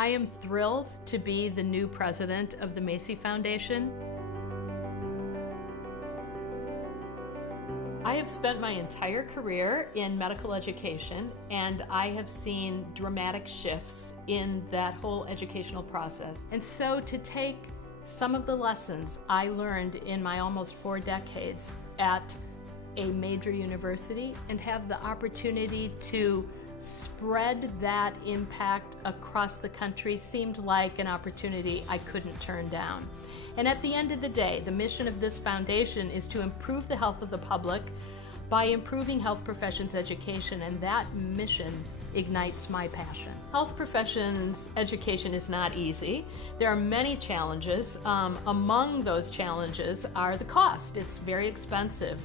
I am thrilled to be the new president of the Macy Foundation. I have spent my entire career in medical education, and I have seen dramatic shifts in that whole educational process. And so to take some of the lessons I learned in my almost 4 decades at a major university and have the opportunity to spread that impact across the country seemed like an opportunity I couldn't turn down. And at the end of the day, the mission of this foundation is to improve the health of the public by improving health professions education, and that mission ignites my passion. Health professions education is not easy. There are many challenges. Among those challenges are the cost. It's very expensive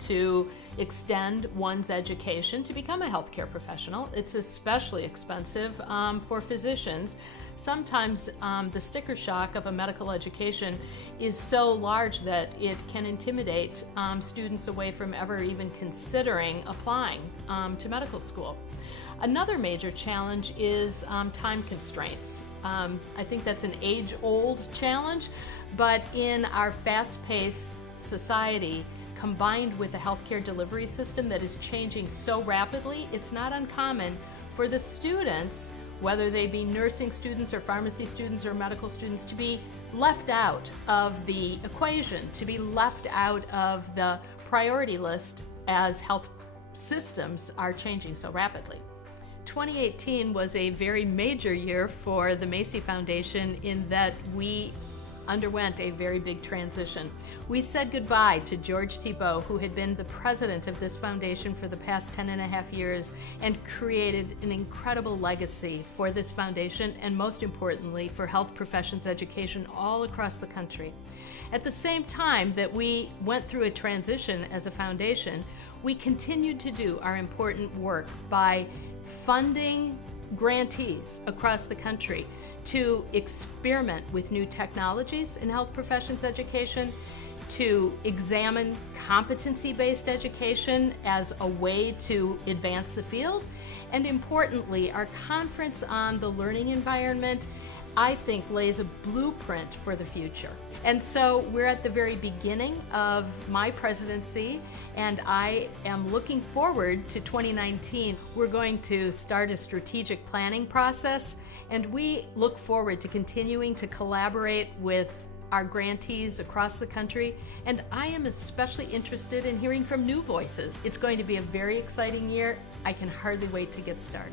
to extend one's education to become a healthcare professional. It's especially expensive for physicians. Sometimes the sticker shock of a medical education is so large that it can intimidate students away from ever even considering applying to medical school. Another major challenge is time constraints. I think that's an age-old challenge, but in our fast-paced society, combined with a healthcare delivery system that is changing so rapidly, it's not uncommon for the students, whether they be nursing students or pharmacy students or medical students, to be left out of the equation, to be left out of the priority list as health systems are changing so rapidly. 2018 was a very major year for the Macy Foundation in that we underwent a very big transition. We said goodbye to George Thibault, who had been the president of this foundation for the past 10.5 years and created an incredible legacy for this foundation and, most importantly, for health professions education all across the country. At the same time that we went through a transition as a foundation, we continued to do our important work by funding grantees across the country to experiment with new technologies in health professions education, to examine competency-based education as a way to advance the field, and importantly, our conference on the learning environment, I think, lays a blueprint for the future. And so we're at the very beginning of my presidency, and I am looking forward to 2019. We're going to start a strategic planning process, and we look forward to continuing to collaborate with our grantees across the country, and I am especially interested in hearing from new voices. It's going to be a very exciting year. I can hardly wait to get started.